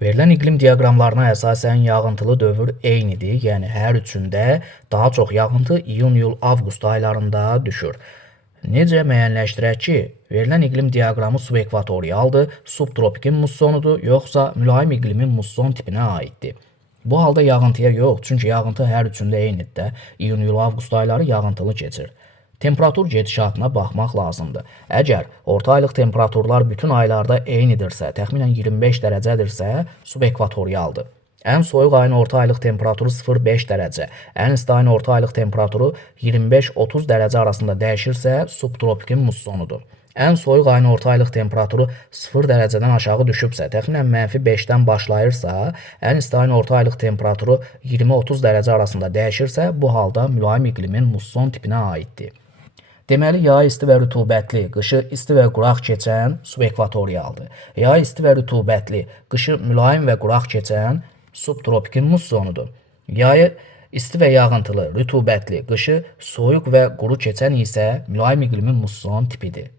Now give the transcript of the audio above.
Verilən iqlim diaqramlarına əsasən yağıntılı dövr eynidir, yəni hər üçündə daha çox yağıntı iyun, iyul, avqust aylarında düşür. Necə müəyyənləşdirək ki, verilən iqlim diaqramı subekvatorialdır, subtropikin mussonudur, yoxsa mülayim iqlimin musson tipinə aiddir? Bu halda yağıntıya yox, çünki yağıntı hər üçündə eynidir də, iyun, iyul, avqust ayları yağıntılı keçir. Temperatur gedişatına baxmaq lazımdır. Əgər orta aylıq temperaturlar bütün aylarda eynidirsə, təxminən 25 dərəcədirsə, subekvatorialdır. Ən soyuq ayın orta aylıq temperaturu 0-5 dərəcə, ən isti ayın orta aylıq temperaturu 25-30 dərəcə arasında dəyişirsə, subtropikin mussonudur. Ən soyuq ayın orta aylıq temperaturu 0 dərəcədən aşağı düşübsə, təxminən -5-dən başlayırsa, ən isti ayın orta aylıq temperaturu 20-30 dərəcə arasında dəyişirsə, bu halda mülayim iqlimin musson tipinə aiddir. Deməli, yay isti və rütubətli, qışı isti və quraq keçən subekvatorialdır. Yay isti və rütubətli, qışı mülayim və quraq keçən subtropikin mussonudur. Yayı isti və yağıntılı, rütubətli, qışı soyuq və quru keçən isə mülayim iqlimin musson tipidir.